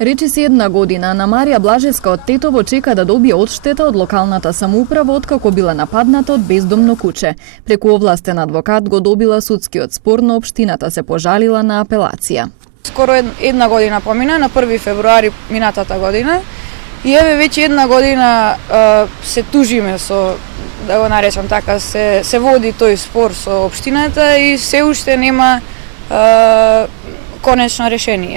Речиси една година на Марија Блажевска од Тетово чека да добие одштета од локалната самоуправа откако била нападната од бездомно куче. Преку овластен адвокат го добила судскиот спор, но општината се пожалила на апелација. Скоро една година помина, на 1 февруари минатата година, и еве веќе една година се тужиме со, да го наречам така, се води тој спор со општината и се уште нема конечно решение.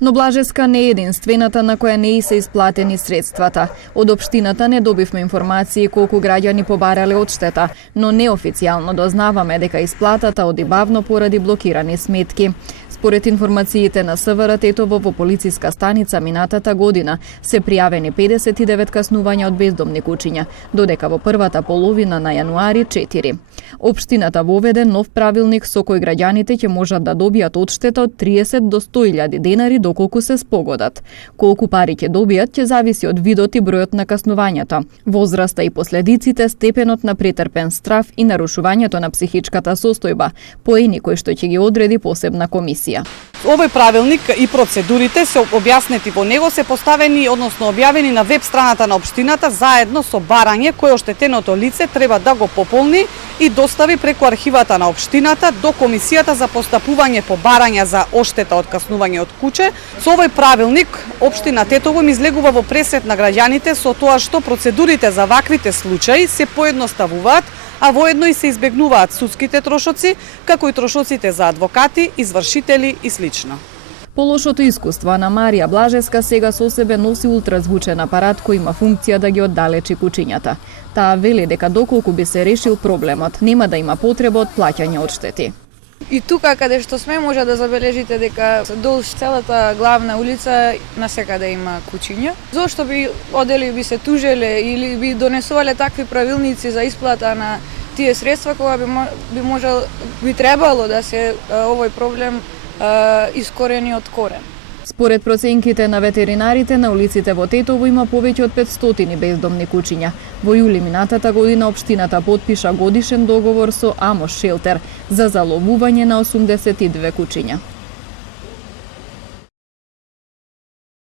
Но Блажевска не е единствената на која не и се исплатени средствата. Од општината не добивме информации колку граѓани побарале одштета, но неофицијално дознаваме дека исплатата оди бавно поради блокирани сметки. Според информациите на СВР Тетово во полициска станица минатата година се пријавени 59 каснувања од бездомни кучиња, додека во првата половина на јануари 4. Општината воведе нов правилник со кој граѓаните ќе можат да добијат одштета од 30 до 100.000 денари доколку се спогодат. Колку пари ќе добијат ќе зависи од видот и бројот на каснувањата, возраста и последиците, степенот на претрпен страф и нарушувањето на психичката состојба, поени кои што ќе ги одреди посебна комисија. Овој правилник и процедурите се објаснети во него, се поставени, односно објавени на веб страната на општината заедно со барање кое оштетеното лице треба да го пополни и достави преку архивата на општината до комисијата за постапување по барања за оштета од каснување од куче. Со овој правилник општина Тетово им излегува во пресет на граѓаните со тоа што процедурите за ваквите случаи се поедноставуваат, а воедно и се избегнуваат судските трошоци, како и трошоците за адвокати, извршители и слично. По лошото искуство на Марија Блажевска сега со себе носи ултразвучен апарат кој има функција да ги оддалечи кучињата. Таа вели дека доколку би се решил проблемот, нема да има потреба од плаќање одштети. И тука каде што сме може да забележите дека долж целата главна улица насекаде има кучиња. Зошто би одели, би се тужеле или би донесувале такви правилници за исплата на тие средства кога би требало да се овој проблем искорени од корен. Според проценките на ветеринарите, на улиците во Тетово има повеќе од 500 бездомни кучиња. Во јули минатата година општината потпиша годишен договор со Амос Шелтер за заловување на 82 кучиња.